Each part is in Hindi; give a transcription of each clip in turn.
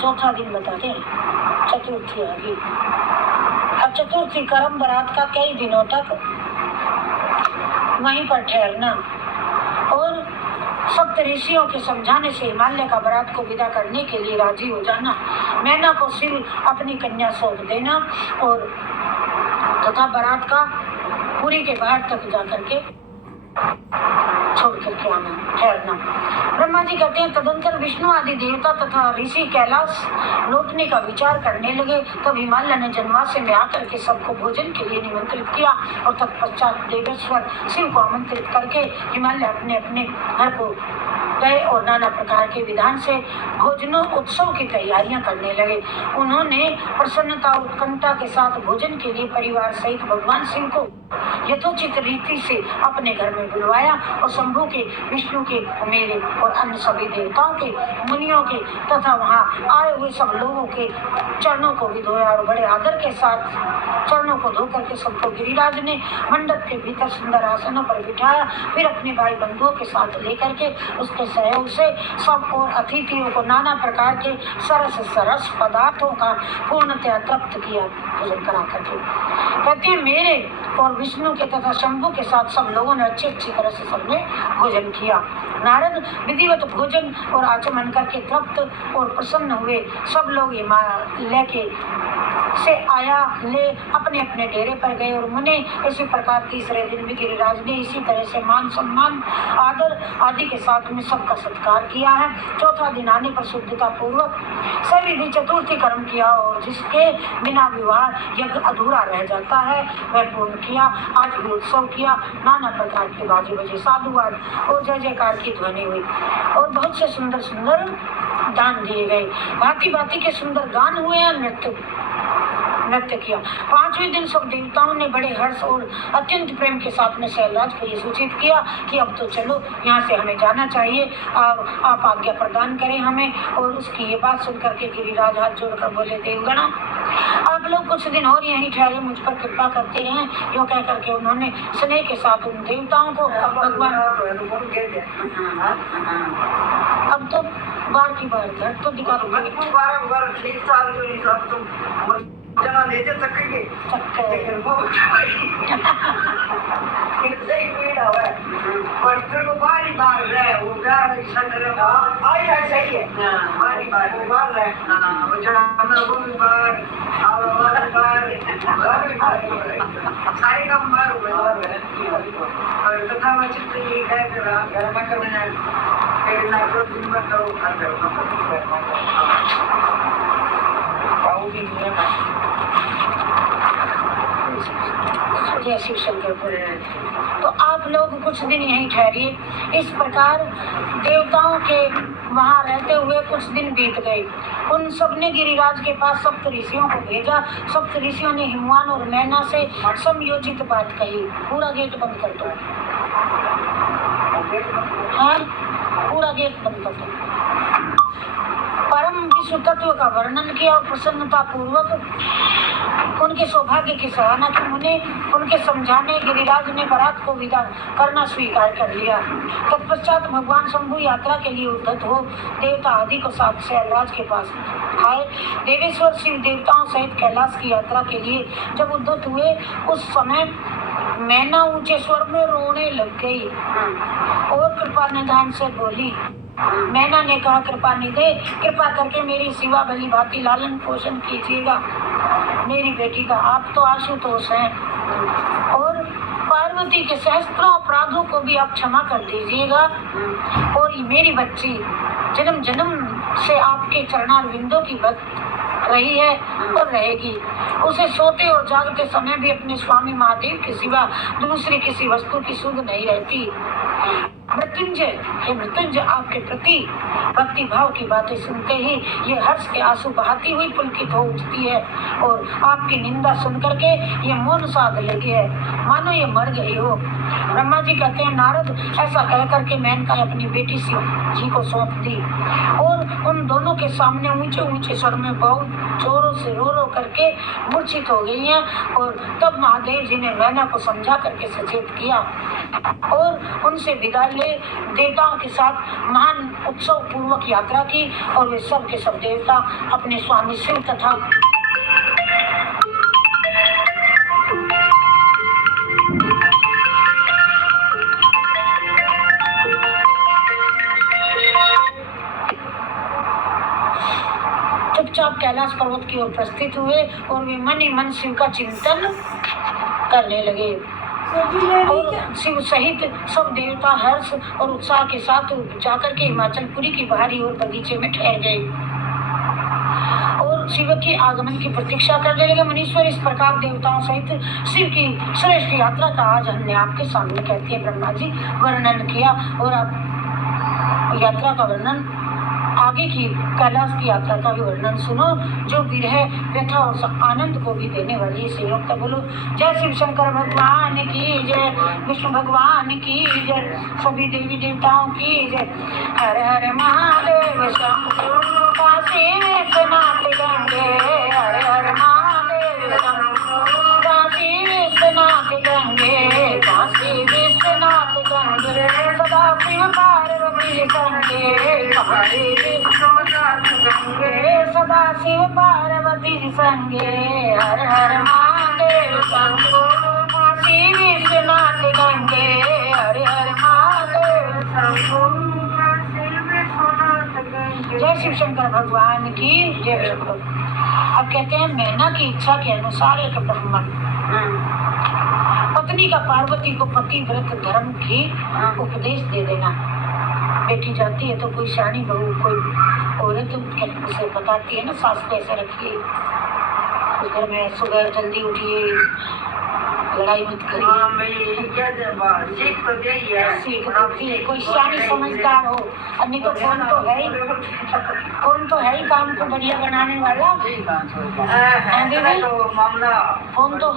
चौथा दिन बताते हैं, चतुर्थी आ गई। अब चतुर्थी कर्म बारात का कई दिनों तक वहीं पर ठहरना और सप्त ऋषियों के समझाने से हिमालय का बारात को विदा करने के लिए राजी हो जाना, मैना को सिर अपनी कन्या सौंप देना और तथा बारात का पुरी के बाहर तक जाकर के छोड़ करके आना, ठहरना। ब्रह्मा जी कहते हैं तदंतर विष्णु आदि देवता तथा ऋषि कैलाश लौटने का विचार करने लगे। तब हिमालय ने जनवासे में आकर के सबको भोजन के लिए निमंत्रित किया और तत्पश्चात देवेश्वर शिव को आमंत्रित करके हिमालय अपने अपने घर को गए और नाना प्रकार के विधान से भोजनों उत्सव की तैयारियां करने लगे। उन्होंने प्रसन्नता और उत्कंठा के साथ भोजन के लिए परिवार सहित भगवान शिव को यथोचित रीति से अपने घर में बुलवाया और शंभु के, विष्णु के, मेरे और अन्य सभी देवताओं के, मुनियों के तथा वहां आए हुए सब लोगों के चरणों को भी धोया और बड़े आदर के साथ चरणों को धो करके सबको गिरिराज ने मंडप के भीतर सुंदर आसनों पर बिठाया। फिर अपने भाई बंधुओं के साथ लेकर के उसके सहयोग से सब और अतिथियों को नाना प्रकार के सरस पदार्थों का पूर्णतया तृप्त किया भोजन करा करके। कहते हैं मेरे और विष्णु के तथा शंभु के साथ सब लोगों ने अच्छी तरह से सबने भोजन किया। नारद विधिवत भोजन और आचमन करके तृप्त और प्रसन्न हुए। सब लोग हिमालय के से आया ले अपने अपने डेरे पर गए और मुने इसी प्रकार तीसरे दिन भी गिरिराज ने इसी तरह से मान सम्मान आदर आदि के साथ में सबका सत्कार किया है। चौथा दिन आने पर शुद्धता पूर्वक सभी भी चतुर्थी कर्म किया और जिसके बिना विवाह यज्ञ अधूरा रह जाता है वह पूर्ण किया। आज भी उत्सव किया, नाना प्रकार के बाजे बजे साधुवाद और जय जयकार की ध्वनि हुई और बहुत से सुंदर सुंदर दान दिए गए। भांति भांति के सुंदर गान हुए और नृत्य किया। पांचवें दिन सब देवताओं ने बड़े हर्ष और अत्यंत प्रेम के साथ में शैलराज को ये सूचित किया कि अब तो चलो यहाँ से हमें जाना चाहिए, आप आज्ञा प्रदान करें हमें। और उसकी ये बात सुनकर के गिरिराज हाथ जोड़कर बोले देवगणा आप लोग कुछ दिन और यहीं ठहरे, मुझ पर कृपा करते रहें। यो कह करके उन्होंने स्नेह के साथ उन देवताओं को भगवान अब तो बार की बार घर तो दिखा जना ले जा सकेंगे लेकिन वो कितने ही पीड़ा है पर फिर वो बारी बार रहे वो प्यार में संग आई है सही है बारी बार वो बार रहे वो जना वो भी बार और बारी बार सारे काम बार हुए और कथा में चित्र ये है कि घर में करना फिर ना तो दिन में तो कर दो पाऊंगी नहीं जय शिव शंकर। तो आप लोग कुछ दिन यहीं ठहरिए। इस प्रकार देवताओं के वहां रहते हुए कुछ दिन बीत गए। उन सब ने गिरिराज के पास सप्त ऋषियों को भेजा। सप्त ऋषियों ने हिमवान और मैना से समयोजित बात कही। पूरा गेट बंद कर दो, हाँ पूरा गेट बंद कर दो। परम विश्व तत्व का वर्णन किया और प्रसन्नता पूर्वक उनके सौभाग्य की सराहना की। उनके समझाने गिरिराज ने बारात को विदा करना स्वीकार कर लिया। तत्पश्चात भगवान शंभु यात्रा के लिए उद्धत हो देवता आदि को साथ शैलराज के पास आए। देवेश्वर शिव देवताओं सहित कैलाश की यात्रा के लिए जब उद्धत हुए उस समय मैना ऊंचे स्वर में रोने लग गई और कृपा निधान से बोली। मैना ने कहा कृपा निधे कृपा करके मेरी सिवा भली भांति लालन पोषण कीजिएगा। मेरी बेटी का आप तो आशुतोष हैं और पार्वती के सहस्त्रों अपराधों को भी आप क्षमा कर दीजिएगा। और मेरी बच्ची जन्म जन्म से आपके चरणारविंदों की भक्त रही है और रहेगी। उसे सोते और जागते समय भी अपने स्वामी महादेव के सिवा दूसरी किसी वस्तु की सुध नहीं रहती। मृत्युंजय हे मृत्युंजय आपके प्रति भक्ति भाव की बातें सुनते ही ये हर्ष के आंसू बहाती हुई पुलकित हो उठती है और आपकी निंदा सुन करके ये मौन साध लगी है मानो ये मर गई हो। ब्रह्मा जी कहते हैं नारद ऐसा कह करके मेनका अपनी बेटी शिव जी को सौंप दी और उन दोनों के सामने ऊंचे ऊंचे स्वर में बहुत जोरों से रो करके मूर्छित हो गई हैं। और तब महादेव जी ने मैना को समझा करके सचेत किया और उनसे विदा ले देवताओं के साथ महान उत्सव पूर्वक यात्रा की। और वे सब के सब देवता अपने स्वामी शिव तथा चुपचाप कैलाश पर्वत की ओर प्रस्थित हुए और वे मन ही मन शिव का चिंतन करने लगे। और शिव सहित सब देवता हर्ष और उत्साह के साथ जाकर के हिमाचलपुरी की बाहरी ओर बगीचे में ठहर गए और शिव के आगमन की प्रतीक्षा करने लगे। मुनीश्वर इस प्रकार देवताओं सहित शिव की श्रेष्ठ यात्रा का आज हमने आपके सामने कहती है ब्रह्मा जी वर्णन किया। और आप यात्रा का वर्णन आगे की कैलाश की यात्रा का भी वर्णन सुनो जो विरह व्यथा और आनंद को भी देने वाली है। संयुक्त बोलो जय शिव शंकर भगवान की जय, विष्णु भगवान की जय, सभी देवी देवताओं की जय। हर हर महादेव शंभो काशी विश्वनाथ गंगे, हर हर महादेव शंभो काशी विश्वनाथ गंगे, काशी विश्वनाथ गंगे, सदा शिव पार्वती संगे, काशी विश्वनाथ गंगे, सदा शिव पार्वती संगे, हर हर महादेव शंभो काशी विश्वनाथ गंगे, हर हर महादेव शंभो काशी विश्वनाथ गंगे। जय शिव शंकर भगवान की जय। अब कहते हैं मैना की इच्छा के अनुसार एक ब्राह्मण पत्नी का पार्वती को पति व्रत धर्म की उपदेश दे देना। बेटी जाती है तो कोई शानी बहू कोई औरत उसे बताती है ना सास को ऐसे रखिए, उस घर में सुबह जल्दी उठिए, लड़ाई मत करिए, सीख देती है कोई शानी समझदार हो। अब नहीं तो कौन तो है ही, कौन तो है ही काम को बढ़िया बनाने वाला फोन तो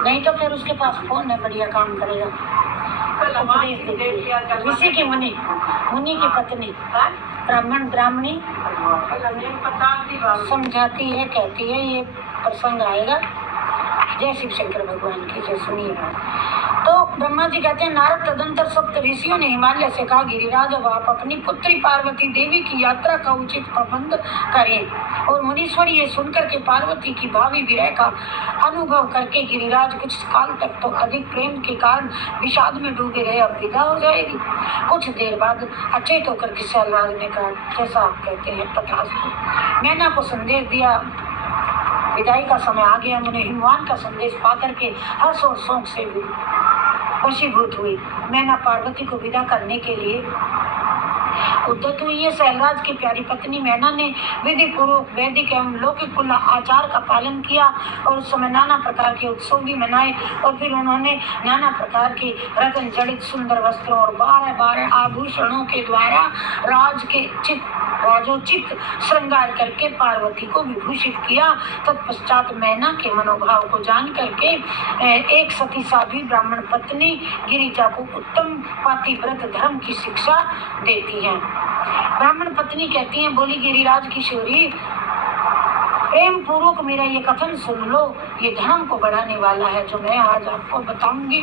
नहीं, तो फिर उसके पास फोन है बढ़िया काम करेगा। ऋषि की मुनि की पत्नी ब्राह्मण ब्राह्मणी समझाती है, कहती है ये प्रसंग आएगा। जय शिव शंकर भगवान की जय। सुनिए तो ब्रह्मा जी कहते हैं नारद तदंतर सप्त ऋषियों ने हिमालय से कहा गिरिराज अब आप अपनी पुत्री पार्वती देवी की यात्रा का उचित प्रबंध करें। और मुनीश्वर ये सुनकर के पार्वती की भावी विरह का अनुभव करके गिरिराज कुछ काल तक तो अधिक प्रेम के कारण विषाद में डूबे रहे, अब विदा हो जाएगी। कुछ देर बाद अचेत होकर किशोरराज ने कहा जैसा आप कहते हैं तथास्तु। मैना को संदेश दिया विदाई का समय आ गया। मैंने हिमवान का संदेश पा करके हर्ष और शोक से वशीभूत हुई। मैना पार्वती को विदा करने के लिए उद्यत हुई है। शैलराज की प्यारी पत्नी मैना ने विधि पूर्वक वैदिक एवं लौकिक कुल आचार का पालन किया और उस समय नाना प्रकार के उत्सव भी मनाए। और फिर उन्होंने नाना प्रकार के रत्न जड़ित सुंदर वस्त्रों और 12 आभूषणों के द्वारा राजोचित श्रृंगार करके पार्वती को विभूषित किया। तत्पश्चात मैना के मनोभाव को जान करके एक सती साध्वी ब्राह्मण पत्नी गिरिजा को उत्तम पातिव्रत धर्म की शिक्षा देती है। ब्राह्मण पत्नी कहती है बोली गिरिराज किशोरी प्रेम पूर्वक मेरा ये कथन सुन लो, ये धर्म को बढ़ाने वाला है जो मैं आज आपको बताऊंगी।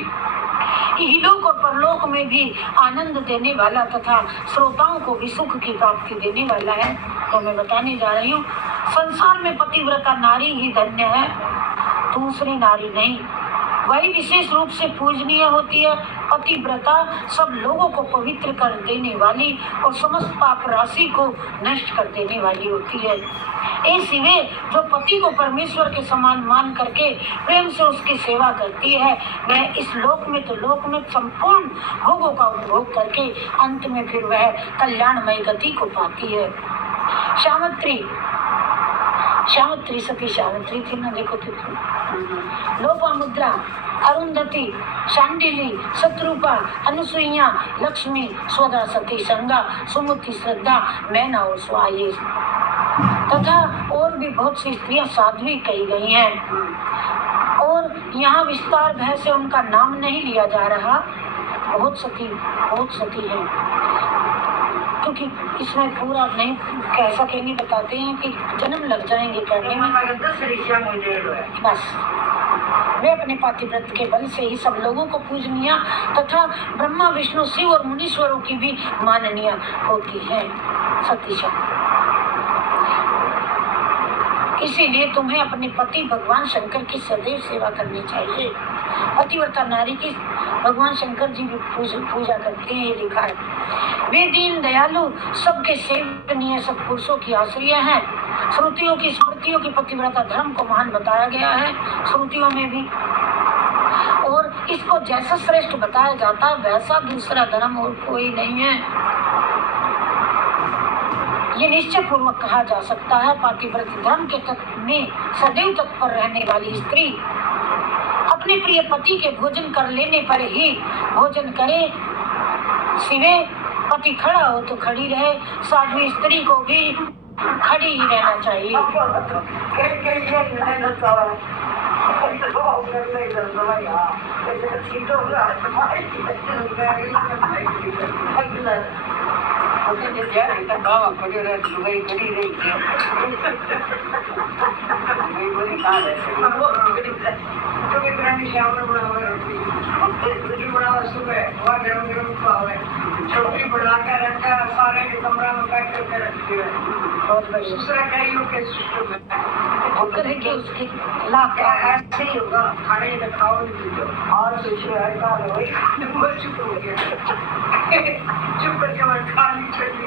इहलोक और परलोक में भी आनंद देने वाला तथा श्रोताओं को भी सुख की प्राप्ति देने वाला है। तो मैं बताने जा रही हूँ संसार में पतिव्रता नारी ही धन्य है, दूसरी नारी नहीं। वही विशेष रूप से पूजनीय होती है। पतिव्रता सब लोगों को पवित्र कर देने वाली और समस्त पाप राशि को नष्ट कर देने वाली होती है। ऐसी वे जो पति को परमेश्वर के समान मान करके प्रेम से उसकी सेवा करती है, वह इस लोक में तो लोक में संपूर्ण भोगों का उपभोग करके अंत में फिर वह कल्याणमय गति को पाती है। शावत्री सती शावत्री थी ना, देखो तो लोपामुद्रा, अरुंधति, शांडिली, शत्रुपा, अनुसुईया, लक्ष्मी, स्वदा, सती, संगा, सुमुति, श्रद्धा, मैना और स्वाये तथा और भी बहुत सी स्त्रियां साध्वी कही गई हैं। और यहाँ विस्तार भय से उनका नाम नहीं लिया जा रहा। बहुत सती है, क्योंकि इसमें पूरा नहीं कह सकेंगे, बताते हैं कि जन्म लग जाएंगे कहने में। बस वे अपने पातिव्रत के बल से ही सब लोगों को पूजनीय तथा ब्रह्मा विष्णु शिव और मुनीश्वरों की भी माननीय होती है सतीशा। इसीलिए तुम्हें अपने पति भगवान शंकर की सदैव सेवा करनी चाहिए। पतिव्रता नारी की भगवान शंकर जी भी पूजा करते हैं, ये लिखा है। वे दीन दयालु सबके सेवनीय सत्पुरुषों की आश्रय हैं। श्रुतियों की स्मृतियों की पतिव्रता धर्म को महान बताया गया है श्रुतियों में भी, और इसको जैसा श्रेष्ठ बताया जाता है वैसा दूसरा धर्म और कोई नहीं है। ये निश्चय पूर्वक कहा जा सकता है पातिव्रत धर्म के तत्व में सदैव तत्पर रहने वाली स्त्री अपने प्रिय पति के भोजन कर लेने पर ही भोजन करे, सिवे पति खड़ा हो तो खड़ी रहे। साध्वी स्त्री को भी खड़ी ही रहना चाहिए। छोटी बना के रखा सारे के कमरा में पैक करके रखी है। बहुत बढ़िया। दूसरा कईयों के सिस्टम है करेंगे उसके लाख ऐसे ही होगा। खाने में खाओ नहीं दो और दूसरे हर का वही चुप हो गया। चुप करके मैं खाली चली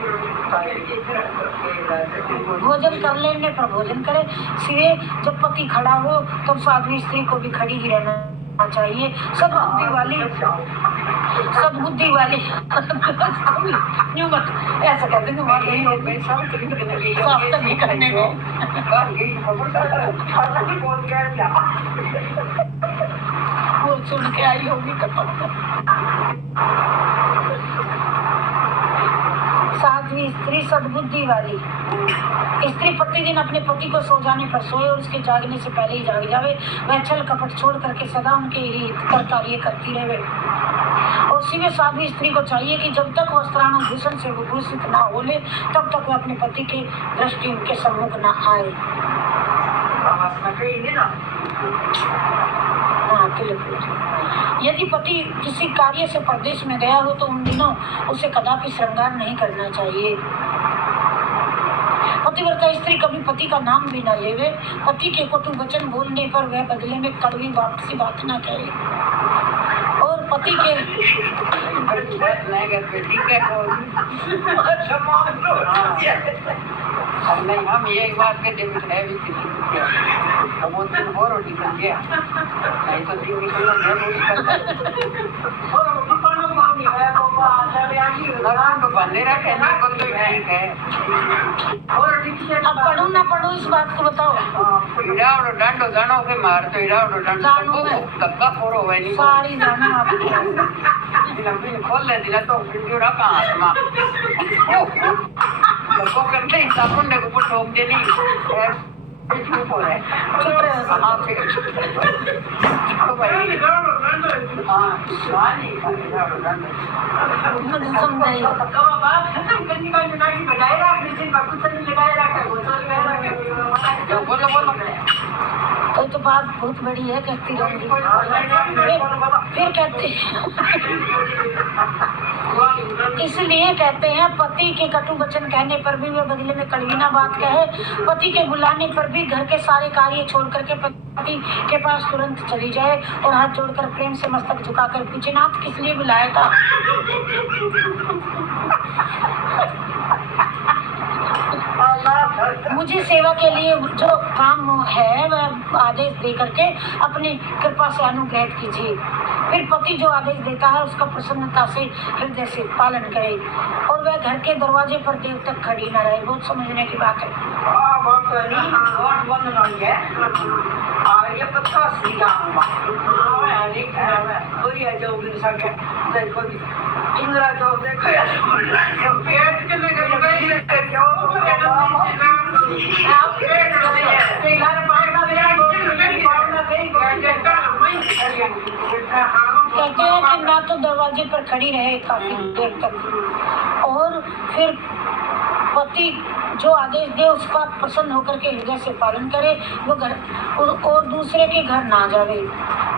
भोजन कर लेने पर भोजन करे, सिवे जब पति खड़ा हो तब साध्वी स्त्री को भी खड़ी ही रहना चाहिए। सद्बुद्धि वाली यूं मत ऐसा कहते हैं साफ तो नहीं करने में वो सुन के आई होगी साध्वी स्त्री सद्बुद्धि वाली स्त्री प्रतिदिन अपने पति को सो जाने पर सोए और उसके जागने से पहले ही जाग जावे। वह छल कपट छोड़ करके सदा उनके ही कर कार्य करती रहे। और सिवे साध्वी स्त्री को चाहिए कि जब तक वस्त्रानुभूषण से विभूषित ना हो ले तब तक वह अपने पति की दृष्टि उनके सम्मुख न आए। यदि पति किसी कार्य से परदेश में गया हो तो उन दिनों उसे कदापि श्रृंगार नहीं करना चाहिए। पतिव्रता स्त्री कभी पति का नाम भी न लेवे। पति के कटु वचन बोलने पर वह बदले में कड़वी बात न कहे। और पति के नहीं हम एक बात के दिन है भी किसी को क्या तो वो दिन और रोटी बन गया नहीं तो दिन निकलना लगान तो बंदे रखे ना को तो ठीक है। अब पढ़ो ना पढ़ो इस बात को बताओ। इरावड़ो डांडो दानो के मार तो इरावड़ो डांडो धक्का फोड़ो है नहीं सारी दाना आपकी लंबी खोल ले दिला तो वीडियो रखा हाथ में को करते ही साबुन ने ऊपर ठोक देनी चुप हो रहा है हाँ फिर हाँ स्वानी समझाइए बोलो बोलो तो बात बहुत बड़ी है कहती रहूंगी। फिर कहते इसलिए कहते हैं पति के कटु वचन कहने पर भी वह बदले में कड़वी ना बात कहे। पति के बुलाने पर भी घर के सारे कार्य छोड़ करके पति के पास तुरंत चली जाए और हाथ जोड़कर प्रेम से मस्तक झुकाकर पूछे नाथ किस लिए बुलाया था। मुझे सेवा के लिए जो काम है वह आदेश दे करके अपनी कृपा से अनुग्रहित कीजिए। फिर पति जो आदेश देता है उसका प्रसन्नता से हृदय से पालन करे और वह घर के दरवाजे पर देर तक खड़ी न रहे। बहुत समझने की बात है। ये पता श्री राम इंदिरा जो देखो पेट के कहते हैं कि ना तो दरवाजे पर खड़ी रहे काफी देर तक, और फिर पति जो आदेश दे उसका प्रसन्न होकर के हृदय से पालन करे, वो घर और दूसरे के घर ना जावे।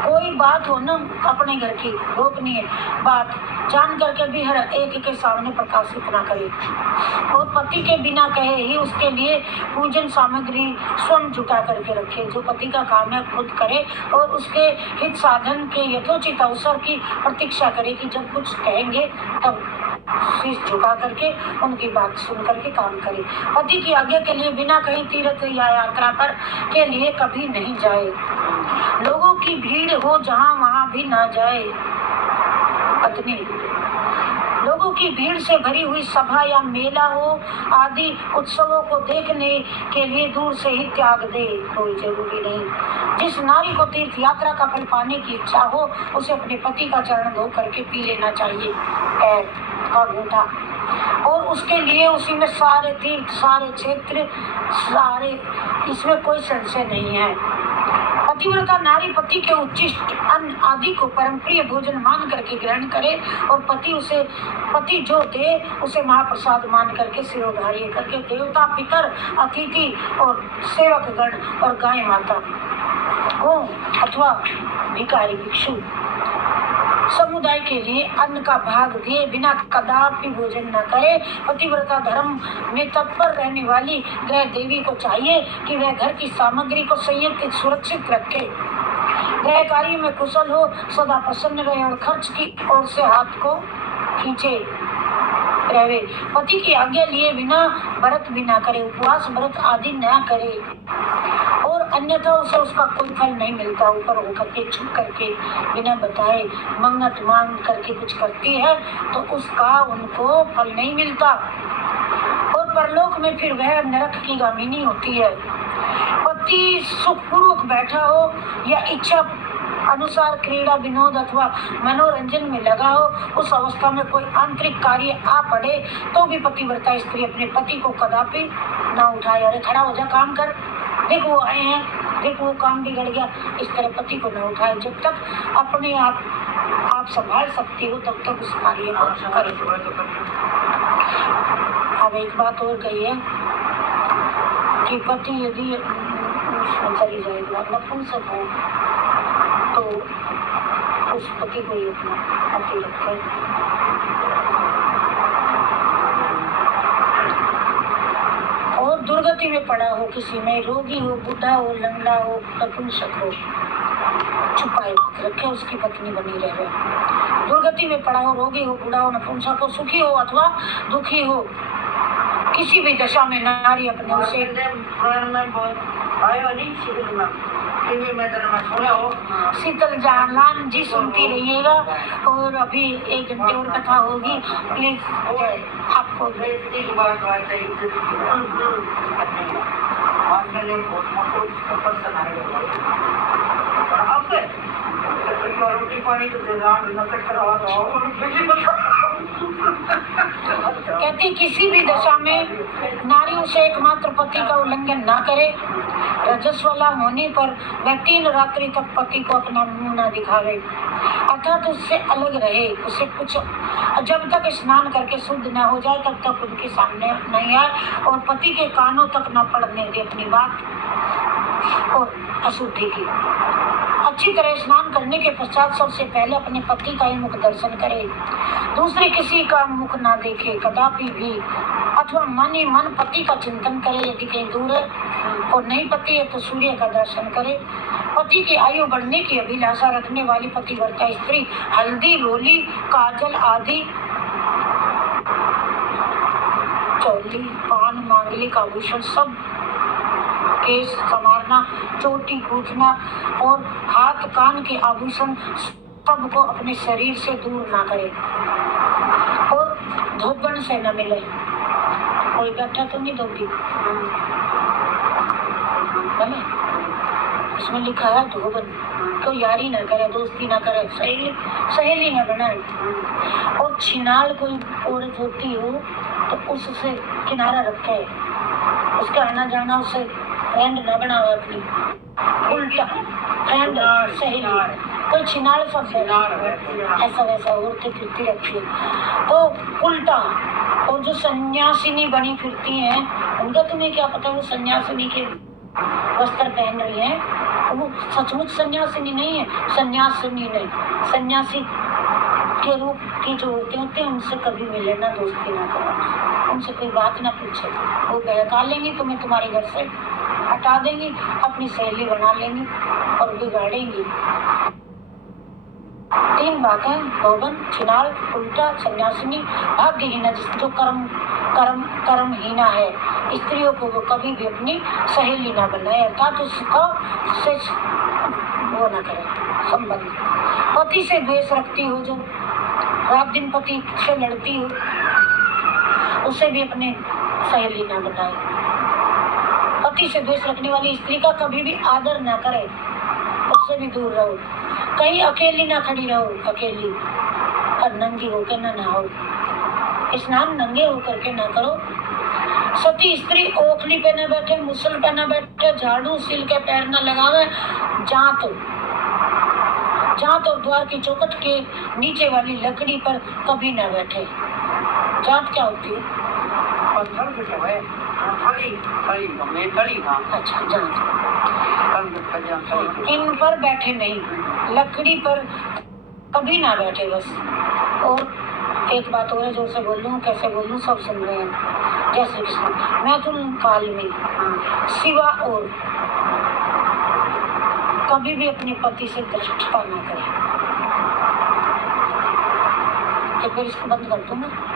कोई बात हो ना अपने घर की गोपनीय बात जान करके भी हर एक के सामने प्रकाशित ना करे, और पति के बिना कहे ही उसके लिए पूजन सामग्री स्वयं जुटा करके रखे। जो पति का काम है खुद करे और उसके हित साधन के यथोचित अवसर की प्रतीक्षा करे कि जब कुछ कहेंगे तब शीश झुका करके उनकी बात सुन करके काम करे। पति की आज्ञा के लिए बिना कहीं तीर्थ या यात्रा पर के लिए कभी नहीं जाए। लोगों की भीड़ हो जहाँ वहाँ भी ना जाए। पत्नी लोगों की भीड़ से भरी हुई सभा या मेला हो आदि उत्सवों को देखने के लिए दूर से ही त्याग दे, कोई जरूरी नहीं। जिस नारी को तीर्थ यात्रा का फल पाने की इच्छा हो उसे अपने पति का चरण धो करके पी लेना चाहिए पैर का घूंटा, और उसके लिए उसी में सारे तीर्थ सारे क्षेत्र सारे, इसमें कोई संशय नहीं है। पतिव्रता नारी पति के उच्चिष्ट अन्न आदि को परम प्रिय भोजन मान करके ग्रहण करे, और पति जो दे उसे महाप्रसाद मान करके सिरोधार्य करके देवता पितर अतिथि और सेवक गण और गाय माता को अथवा भिखारी भिक्षु समुदाय के लिए अन्न का भाग दिए बिना कदापि भोजन न करे। पतिव्रता धर्म में तत्पर रहने वाली गृह देवी को चाहिए कि वह घर की सामग्री को संयंत्रित सुरक्षित रखे, गृह कार्य में कुशल हो, सदा प्रसन्न रहे और खर्च की ओर से हाथ को खींचे रहे। पति की आज्ञा लिए बिना व्रत भी न करे, उपवास व्रत आदि न करे, और अन्यथा उसे उसका कोई फल नहीं मिलता। ऊपर होकर के छुप करके बिना बताए मंगत मांग करके कुछ करती है तो उसका उनको फल नहीं मिलता, और परलोक में फिर वह नरक की गामिनी होती है। पति सुखपूर्वक बैठा हो या इच्छा अनुसार क्रीड़ा विनोद अथवा मनोरंजन में लगा हो, उस अवस्था में कोई आंतरिक कार्य आ पड़े तो भी पतिव्रता स्त्री अपने पति को कदापि ना उठाए। अरे खड़ा हो जा, काम कर, देख वो आए हैं, देख वो काम बिगड़ गया, इस तरह पति को न उठाए। जब तक अपने आप संभाल सकती हो तब तक उस कार्य को करे। अब एक बात और कही है कि पति यदि चली जाएगा नपुंसक हो तो उस पति को ही अपना पति रखे। और दुर्गति में पड़ा हो, किसी में रोगी हो, बूढ़ा हो, लंगड़ा हो, नपुंसक हो, छुपाए रखे, उसकी पत्नी बनी रहे। दुर्गति में पड़ा हो, रोगी हो, बूढ़ा हो, नपुंसक हो, सुखी हो अथवा दुखी हो, किसी भी दशा में नारी अपने उसे शीतल जालान जी सुनती रहिएगा, और अभी 1 घंटे और कथा होगी। प्लीज आपको रोटी पानी तो कहती किसी भी दशा में नारी उसे एकमात्र पति का उल्लंघन न करे। रजस्वला होने पर वह 3 रात्रि तक पति को अपना मुंह न दिखावे, अर्थात उससे अलग रहे, उसे कुछ जब तक स्नान करके शुद्ध न हो जाए तब तक उनके सामने नहीं आए, और पति के कानों तक न पड़ने दे अपनी बात और अशुद्धि की। अच्छी तरह स्नान करने के पश्चात सबसे पहले अपने पति का ही मुख दर्शन करे, दूसरे किसी का मुख ना देखे कदापि भी, अथवा मन ही मन पति का चिंतन करे। यदि कहीं दूर है और नहीं पति है तो सूर्य का दर्शन करे। पति की आयु बढ़ने की अभिलाषा रखने वाली पतिव्रता स्त्री हल्दी, रोली, काजल आदि, चौली, पान, मांगलिक आभूषण सब, केस संवारना, चोटी कूचना और हाथ कान के आभूषण सबको अपने शरीर से दूर ना करे, और धोबन से न मिले। कोई बैठा तो नहीं धोबी, इसमें लिखा है धोबन, तो यारी न करे, दोस्ती न करे, सहेली न बनाए। और छिनाल कोई औरत होती हो तो उससे किनारा रखे, उसका आना जाना उससे फ्रेंड न बनाओ अपनी, उल्टा फ्रेंड सहेली, कोई छिनाल शब्द है, ऐसा वैसा उड़ती फिरती रहती है। तो उल्टा, और जो सन्यासिनी बनी फिरती हैं उनका तुम्हें क्या पता वो सन्यासिनी के वस्त्र पहन रही हैं, वो सचमुच सन्यासिनी नहीं है। सन्यासिनी नहीं, सन्यासी के रूप की जो होते हैं उनसे कभी मिले ना, दोस्ती ना करो, उनसे कोई बात ना पूछे। वो बहका लेंगी तुम्हें, तुम्हारे घर से हटा देंगी, अपनी सहेली बना लेंगी और बिगाड़ेंगी। 3 बातें, भवन, छिनाल, उल्टा, सन्यासिनी, भाग्यहीना, जो कर्महीना है। स्त्रियों को वो कभी भी अपनी सहेली ना बनाए, अर्थात उसका वो ना करे संबंध। पति से द्वेष रखती हो, जो रात दिन पति से लड़ती हो, उसे भी अपने सहेली ना बनाए। पति से द्वेष रखने वाली स्त्री का कभी भी आदर ना करे, उससे भी दूर रहो। कहीं अकेली ना खड़ी रहो, अकेली और नंगी होकर ना नहाओ, स्नान नंगे होकर के ना करो। सती स्त्री ओखली पे न बैठे, मुसल पे न बैठे, झाड़ू सिल के पैर न लगावे, जांत और द्वार की चौखट के नीचे वाली लकड़ी पर कभी न बैठे। जांत क्या होती है? पत्थर पे तो है, अच्छा, जांत। इन पर बैठे नहीं, लकड़ी पर कभी ना बैठे बस। और एक बात और है, जोर से बोल लूं, कैसे बोल लूं, सब सुन रहे हैं। जय श्री कृष्ण। मैथुन काल में सिवा और कभी भी अपने पति से दृष्टता ना करें। एक बार इसको बंद कर दूं मैं।